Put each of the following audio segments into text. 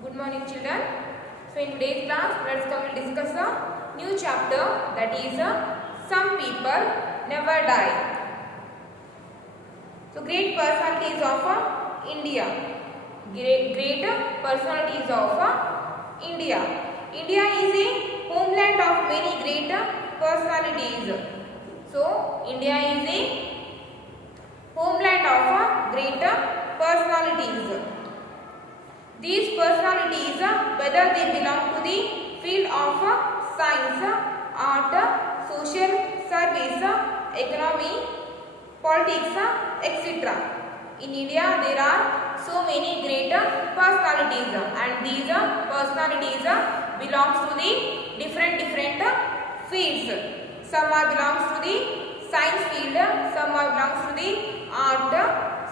Good morning, children. So in today's class, let's come and discuss a new chapter, that is Some People Never Die. So great personalities of India. Great personalities of India. India is a homeland of many great personalities. So India is a homeland of great personalities. These personalities, whether they belong to the field of science, art, social service, economy, politics, etc. In India, there are so many great personalities, and these personalities belongs to the different fields. Some are belongs to the science field, some are belongs to the art,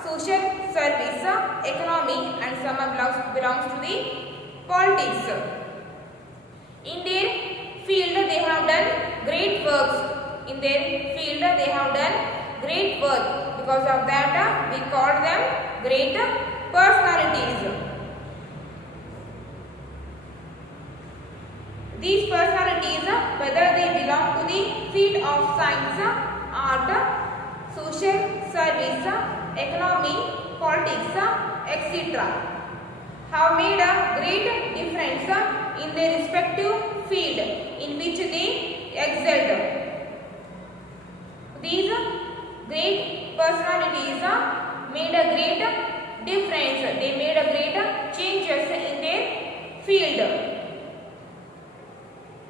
social service, economy, and some belongs to the politics. In their field, they have done great works. In their field, they have done great work. Because of that, we call them great personalities. These personalities, whether they belong to the field of science, art, social service, economy, politics, etc., have made a great difference in their respective field in which they excelled. These great personalities made a great difference. They made a great changes in their field.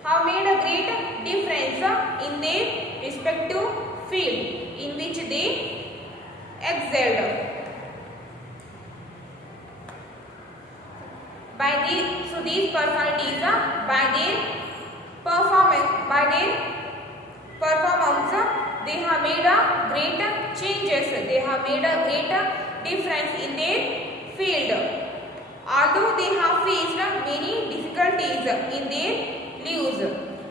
Have made a great difference in their respective field in which they excelled. So these personalities, by their performance, they have made a great changes. They have made a great difference in their field. Although they have faced many difficulties in their lives,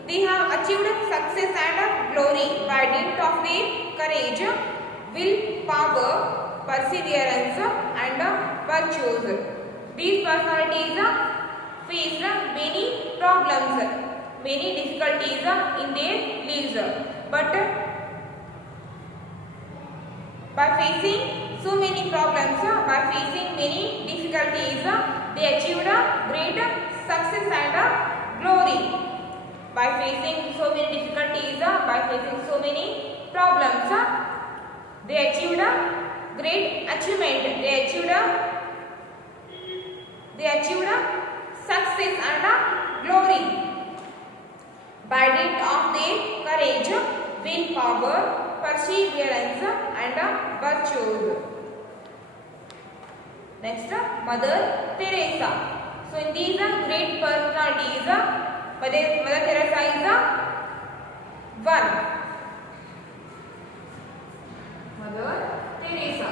they have achieved success and glory by dint of their courage, will power, perseverance, and virtues. These personalities faced many problems, many difficulties in their lives, but by facing so many problems, by facing many difficulties, they achieved great success and glory. By facing so many difficulties, by facing so many problems, they achieved great achievement. They achieved success and glory by dint of their courage, willpower, perseverance, and virtues. Next, Mother Teresa. So in these great personalities, Mother Teresa is one. Mother Teresa.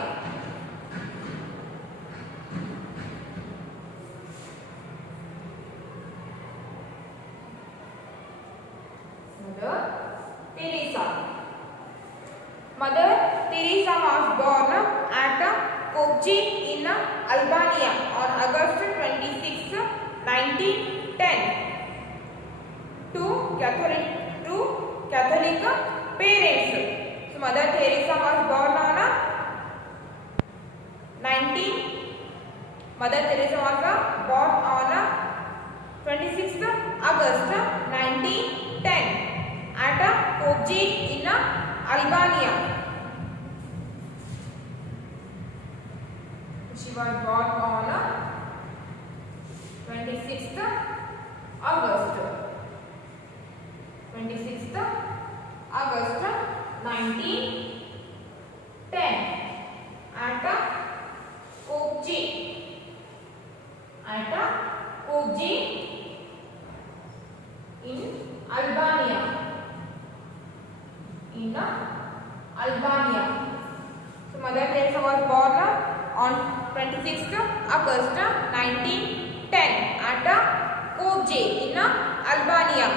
Mother Teresa was born at Skopje in Albania on August 26, 1910 to Catholic parents. So Mother Teresa was born on Mother Teresa was born on 26th August 1910 at Skopje in Albania. She was born on 26th August 1910 at Skopje in Albania. So Mother Teresa was born on 26th August 1910 at Skopje in Albania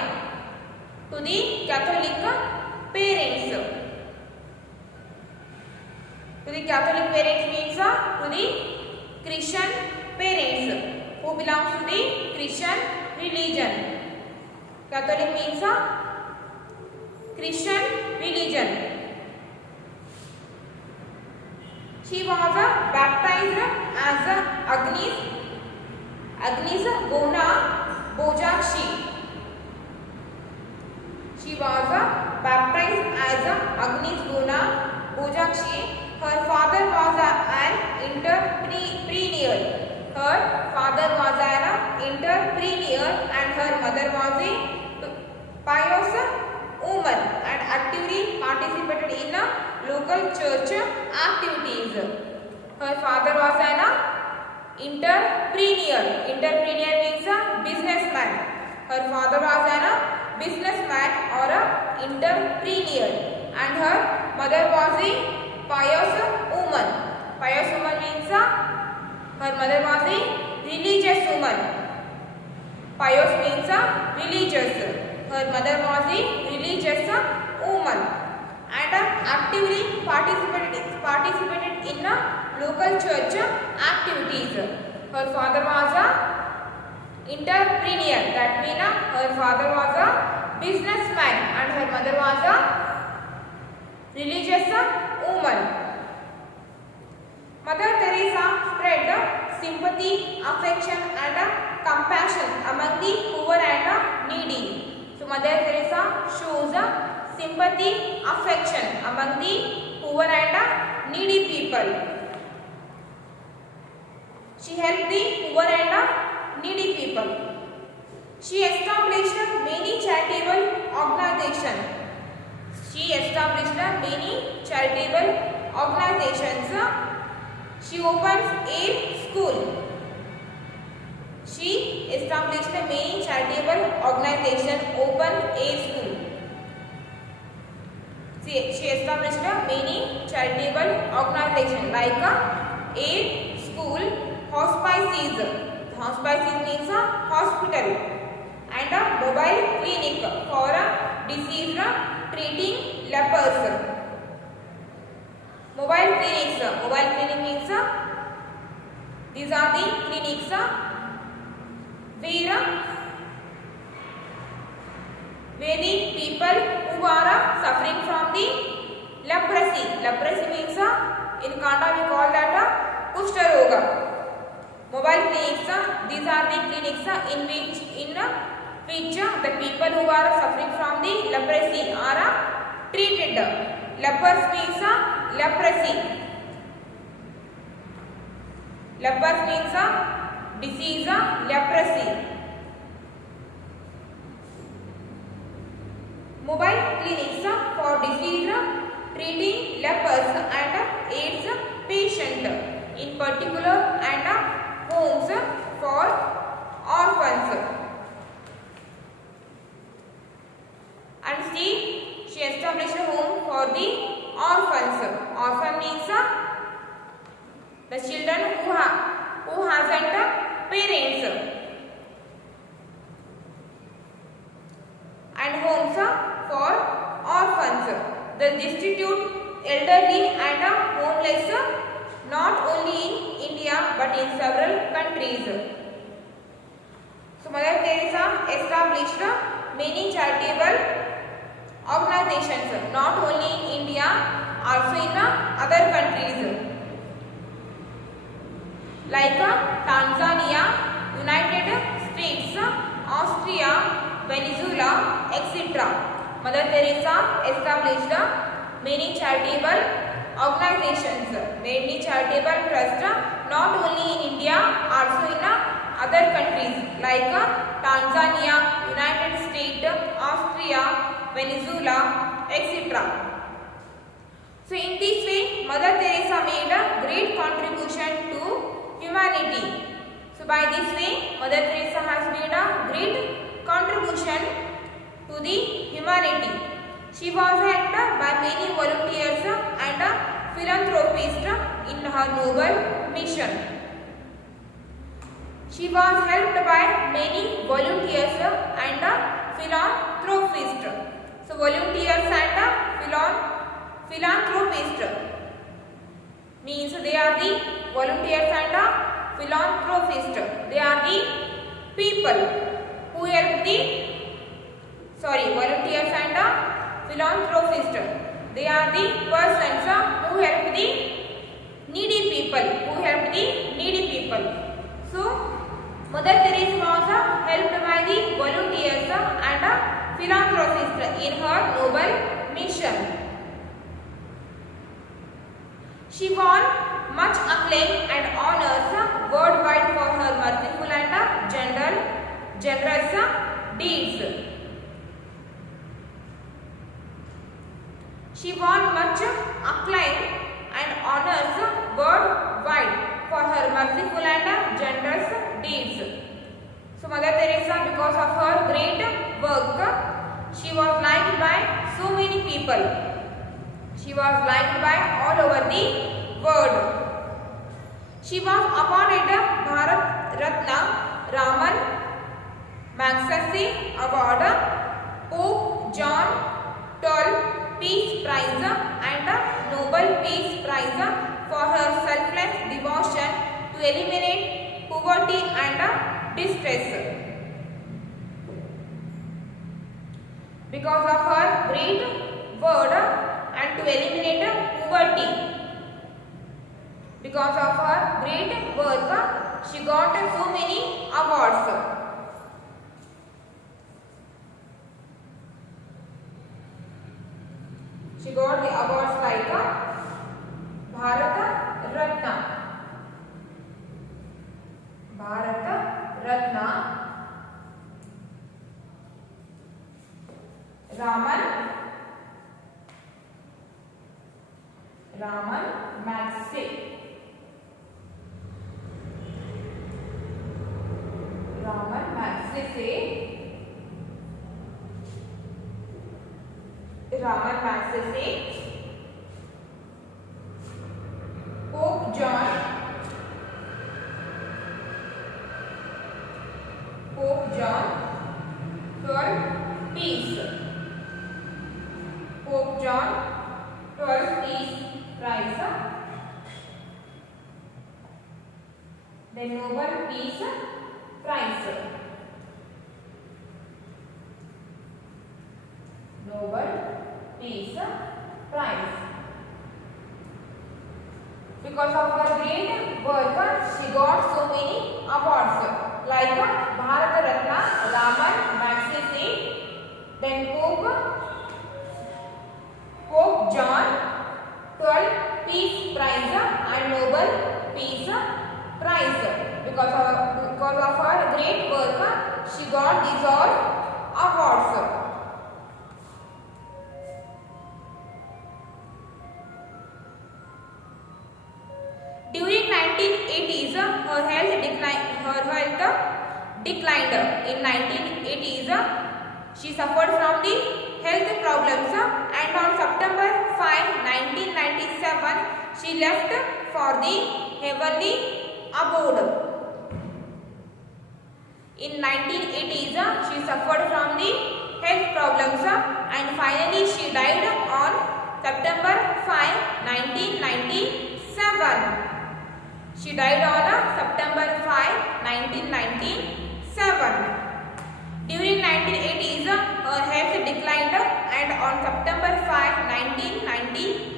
to the Catholic parents. To the Catholic parents means to the Christian parents who belong belongs to the Christian religion. Catholic means a Christian religion. She was baptized as Agnes Gona Bojakshi. She was baptized as Agnes Gona Bojakshi. Her father was an entrepreneur. Her father was an entrepreneur and her mother was a pious woman and actively participated in local church activities. Her father was an entrepreneur. Entrepreneur means a businessman. Her father was a businessman or a entrepreneur and her mother was a pious woman. Pious woman means her mother was a religious woman. Pious means religious. Her mother was a religious woman and actively participated in local church activities. Her father was a entrepreneur. That means her father was a businessman and her mother was a religious woman. Mother Teresa spread sympathy, affection and compassion among the poor and needy. So Mother Teresa shows sympathy, affection among the poor and needy people. She helped the poor and needy people. She established many charitable organizations. She established many charitable organizations. She opens a school. She established many charitable organizations, opened a school. She established many charitable organizations like a school, hospices. Hospices means a hospital and a mobile clinic for disease treating lepers. Mobile clinics. Mobile clinic means these are the clinics where the people who are suffering from the leprosy. Leprosy means in Kannada we call that Kushta Roga. Mobile clinics. These are the clinics in which the people who are suffering from the leprosy are treated. Lepers means leprosy. Lepers means disease leprosy. Mobile clinics for disease treating lepers and AIDS patient in particular and homes for orphans. And she established a home for the orphans. Orphan means the children who hasn't parents. And homes for orphans. The destitute, elderly and homeless not only in India but in several countries. So Mother Teresa established many charitable organizations not only in India, also in other countries like Tanzania, United States, Austria, Venezuela, etc. Mother Teresa established many charitable organizations, many charitable trusts not only in India, also in other countries like Tanzania, United States, Austria, Venezuela, etc. So in this way, Mother Teresa made a great contribution to humanity. So by this way, Mother Teresa has made a great contribution to the humanity. She was helped by many volunteers and philanthropists in her noble mission. She was helped by many volunteers and philanthropists. So volunteers and philanthropists means they are the volunteers and philanthropist. They are the people who help the volunteers and philanthropist. They are the persons who help the needy people. So Mother Teresa was helped by the volunteers and philanthropists in her noble mission. She won much acclaim and honors worldwide for her merciful and generous deeds. She won much acclaim and honors worldwide for her merciful and generous deeds. So Mother Teresa, because of her great work, she was liked by so many people. She was liked by all over the world. She was awarded Bharat Ratna, Raman Magsaysay Award, Pope John XII Peace Prize and Nobel Peace Prize for her selfless devotion to eliminate poverty and distress. Because of her great word and to eliminate poverty. Because of her great work, she got so many awards. She got the awards like Bharat Ratna, Raman Magsaysay, Pope John XII Peace. Pope John XII Peace Prize. The Nobel Peace Prize. Nobel Peace Prize. Because of her great work, she got so many awards like Bharat Ratna, Raman Magsaysay, then Pope John XII Peace Prize and Nobel Peace Prize. Because of her great work, she got these all awards. During 1980s, her health declined. In 1980s, she suffered from the health problems, and on September 5, 1997, she left for the heavenly abode. In 1980s, she suffered from the health problems, and finally she died on September 5, 1997. She died on September 5, 1997. During 1980s, her health declined, and on September 5, 1997,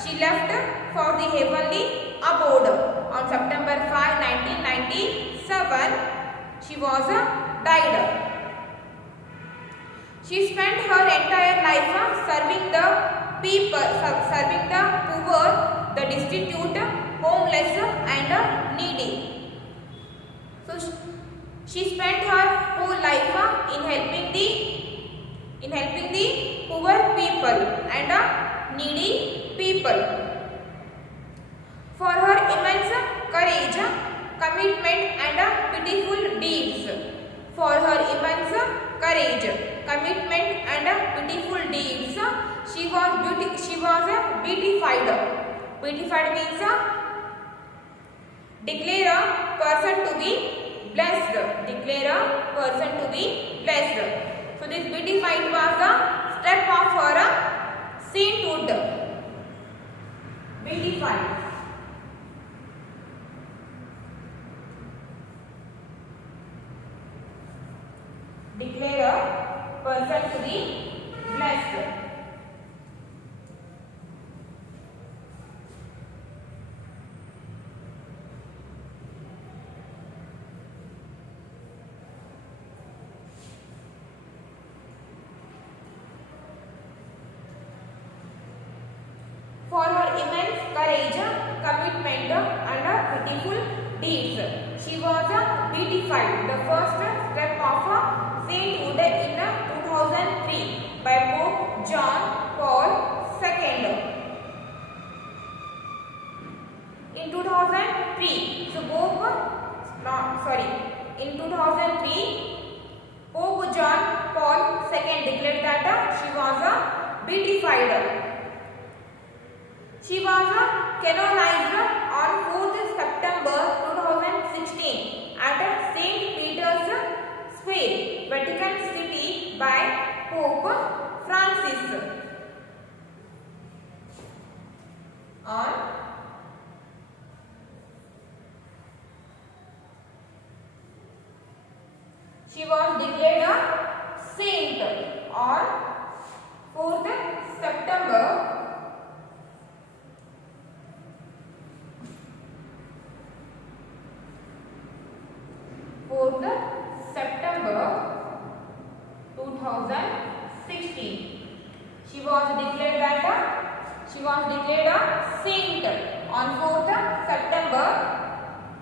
she left for the heavenly abode. On September 5, 1997, she was died. She spent her entire life serving the people, serving the poor, the destitute, homeless and needy. So she spent her whole life in helping the poor people and needy people. For her immense courage, commitment and pitiful deeds. For her immense courage, commitment and pitiful deeds, she was beatified. Beatified means declare a person to be blessed. Declare a person to be blessed. So this beatified was a step of her sainthood. Beatified. person to be blessed. For her immense courage, commitment, and beautiful deeds, she was beatified. The first step of sainthood in 2003 by Pope John Paul II. In 2003, in 2003, Pope John Paul II declared that she was beatified. She was canonized on 4th September 2016 at St. Peter's Square, Vatican City by Pope Francis. She was declared a saint on 4th September 2016. She was declared a saint on 4th September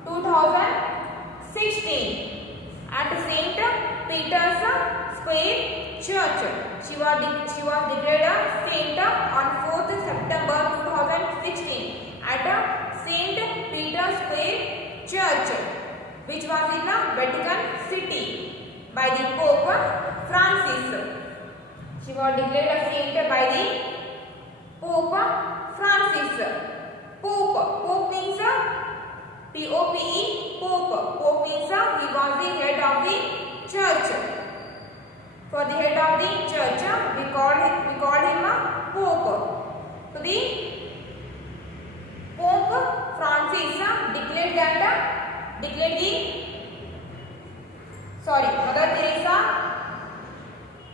2016 at St. Peter's Square Church. She was declared a saint on 4th September 2016 at St. Peter's Square Church, which was in Vatican City by the Pope Francis. She was declared a saint by the Pope Francis. Pope means P-O-P-E, Pope. Pope means he was the head of the church. For the head of the church, we called him a Pope. So the Pope Francis Mother Teresa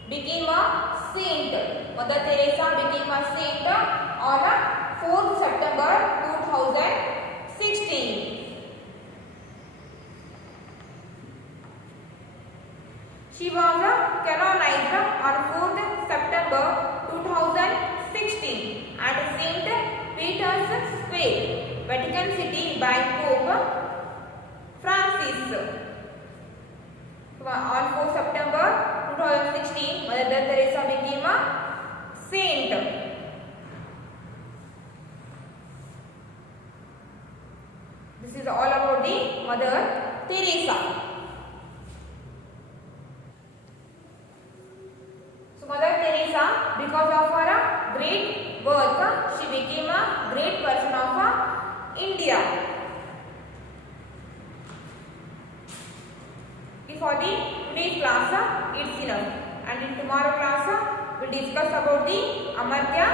became a saint. Mother Teresa became a saint on 4th September 2016. She was canonized on 4th September 2016 at St. Peter's Square, Vatican City by Pope Francis. On 4th September 2016, Mother Teresa became a saint. This is all about the Mother Teresa. So Mother Teresa, because of her great work, she became a great person of India. For the today's class, it's enough. And in tomorrow class, we'll discuss about the Amartya